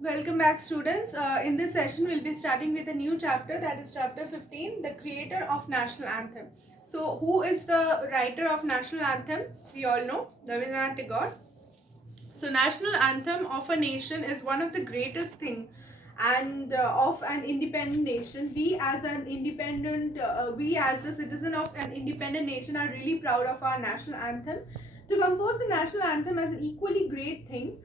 Welcome back, students. In this session, we'll be starting with a new chapter, that is chapter 15, the creator of National Anthem. So, who is the writer of National Anthem? We all know, Rabindranath Tagore. So, National Anthem of a nation is one of the greatest thing, and of an independent nation. We as the citizen of an independent nation, are really proud of our national anthem. To compose the national anthem as an equally great thing,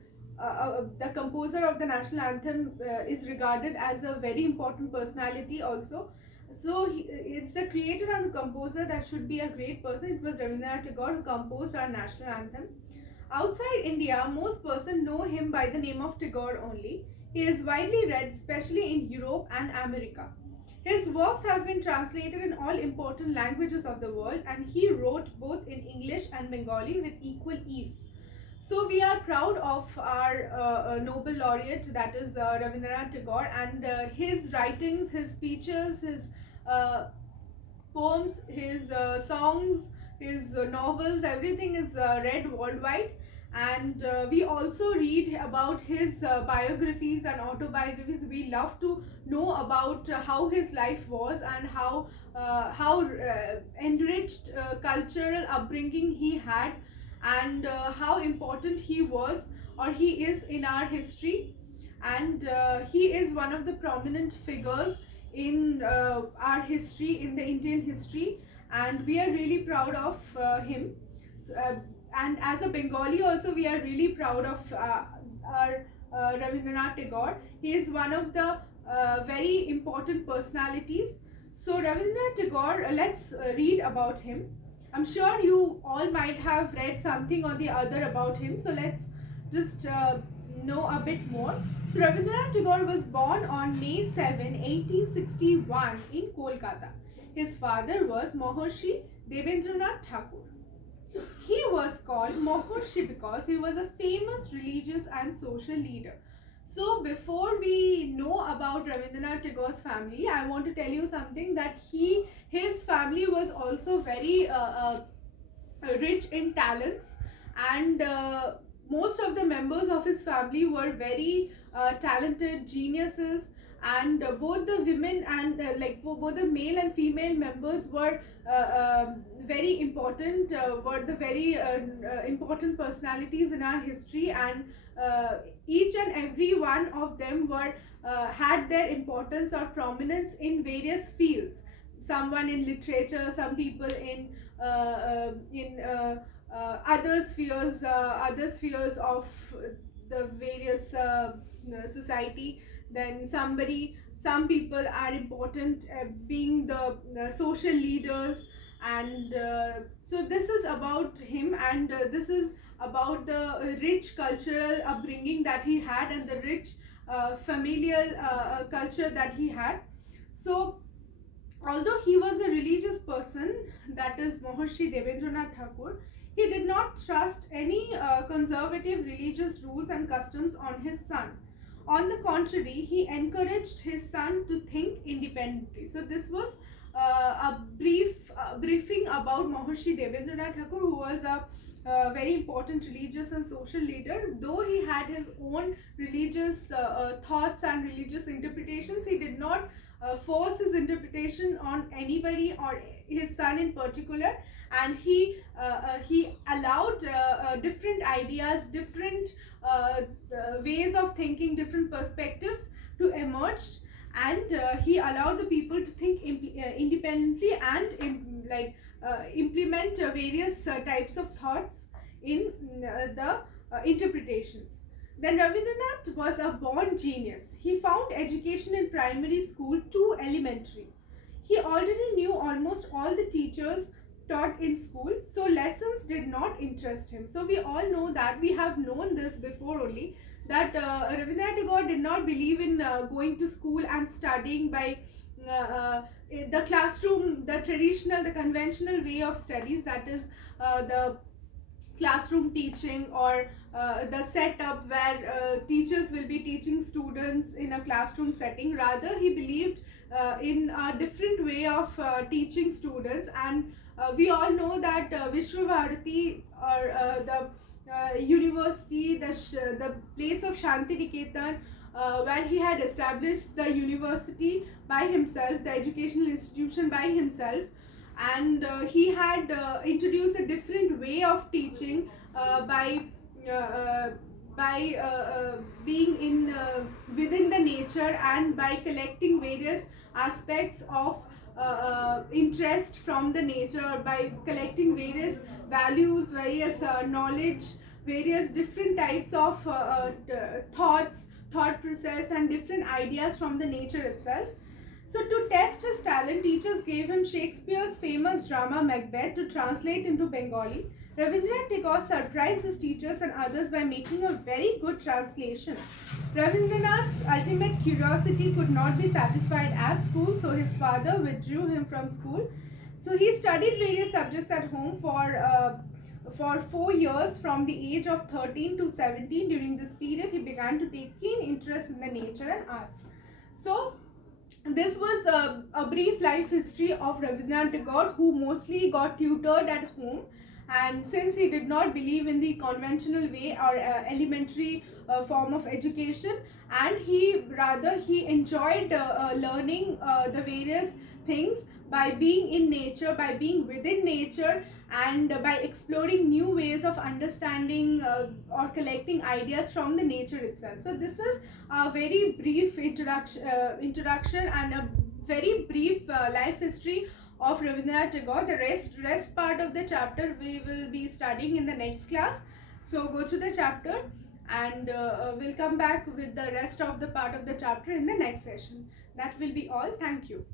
the composer of the national anthem is regarded as a very important personality also. So it's the creator and the composer that should be a great person. It was Rabindranath Tagore who composed our national anthem. Outside India, most persons know him by the name of Tagore only. He is widely read, especially in Europe and America. His works have been translated in all important languages of the world, and he wrote both in English and Bengali with equal ease. So we are proud of our Nobel laureate, that is Rabindranath Tagore, and his writings, his speeches, his uh, poems, his songs, his novels, everything is read worldwide. And we also read about his biographies and autobiographies. We love to know about how his life was, and how enriched cultural upbringing he had, and how important he was or he is in our history. And he is one of the prominent figures in our history, in the Indian history, and we are really proud of him. So, and as a Bengali also, we are really proud of our Rabindranath Tagore. He is one of the very important personalities. So Rabindranath Tagore, let's read about him. I'm sure you all might have read something or the other about him. So let's just know a bit more. So Rabindranath Tagore was born on May 7, 1861 in Kolkata. His father was Mahorshi Devendranath Thakur. He was called Mahorshi because he was a famous religious and social leader. So before we know about Rabindranath Tagore's family, I want to tell you something, that his family was also very rich in talents, and most of the members of his family were very talented geniuses. And both the women and both the male and female members were very important, were the very important personalities in our history. And each and every one of them were had their importance or prominence in various fields. Someone in literature, some people in other spheres of the various society. Then some people are important, being the social leaders. And so this is about him, and this is about the rich cultural upbringing that he had, and the rich familial culture that he had. So although he was a religious person, that is Mahorshi Devendranath Thakur, he did not trust any conservative religious rules and customs on his son. On the contrary, he encouraged his son to think independently. So this was a briefing about Mahorshi Devendranath Thakur, who was a very important religious and social leader. Though he had his own religious thoughts and religious interpretations, he did not force his interpretation on anybody or his son in particular. And he allowed different ideas, different ways of thinking, different perspectives to emerge. And he allowed the people to think independently, and implement various types of thoughts in the interpretations. Then Rabindranath was a born genius. He found education in primary school too elementary. He already knew almost all the teachers taught in school, so lessons did not interest him. So we all know that, we have known this before only, that Rabindranath Tagore did not believe in going to school and studying by the classroom, the traditional, the conventional way of studies, that is the classroom teaching, or the setup where teachers will be teaching students in a classroom setting. Rather, he believed in a different way of teaching students. And we all know that Vishwa Bharati, or the university, the place of Shanti Niketan, where he had established the university by himself, the educational institution by himself, and he had introduced a different way of teaching uh, uh, by being in within the nature, and by collecting various aspects of interest from the nature, by collecting various values, various knowledge, various different types of thought process, and different ideas from the nature itself. So, to test his talent, teachers gave him Shakespeare's famous drama Macbeth to translate into Bengali. Rabindranath Tagore surprised his teachers and others by making a very good translation. Rabindranath's ultimate curiosity could not be satisfied at school, so his father withdrew him from school. So he studied various subjects at home for 4 years, from the age of 13 to 17. During this period, he began to take keen interest in the nature and arts. So, this was a brief life history of Rabindranath Tagore, who mostly got tutored at home. And since he did not believe in the conventional way or elementary form of education, and he enjoyed learning the various things by being in nature, by being within nature, and by exploring new ways of understanding or collecting ideas from the nature itself. So this is a very brief introduction and a very brief life history of Rabindranath Tagore. The rest part of the chapter we will be studying in the next class. So go to the chapter, and we'll come back with the rest of the part of the chapter in the next session. That will be all. Thank you.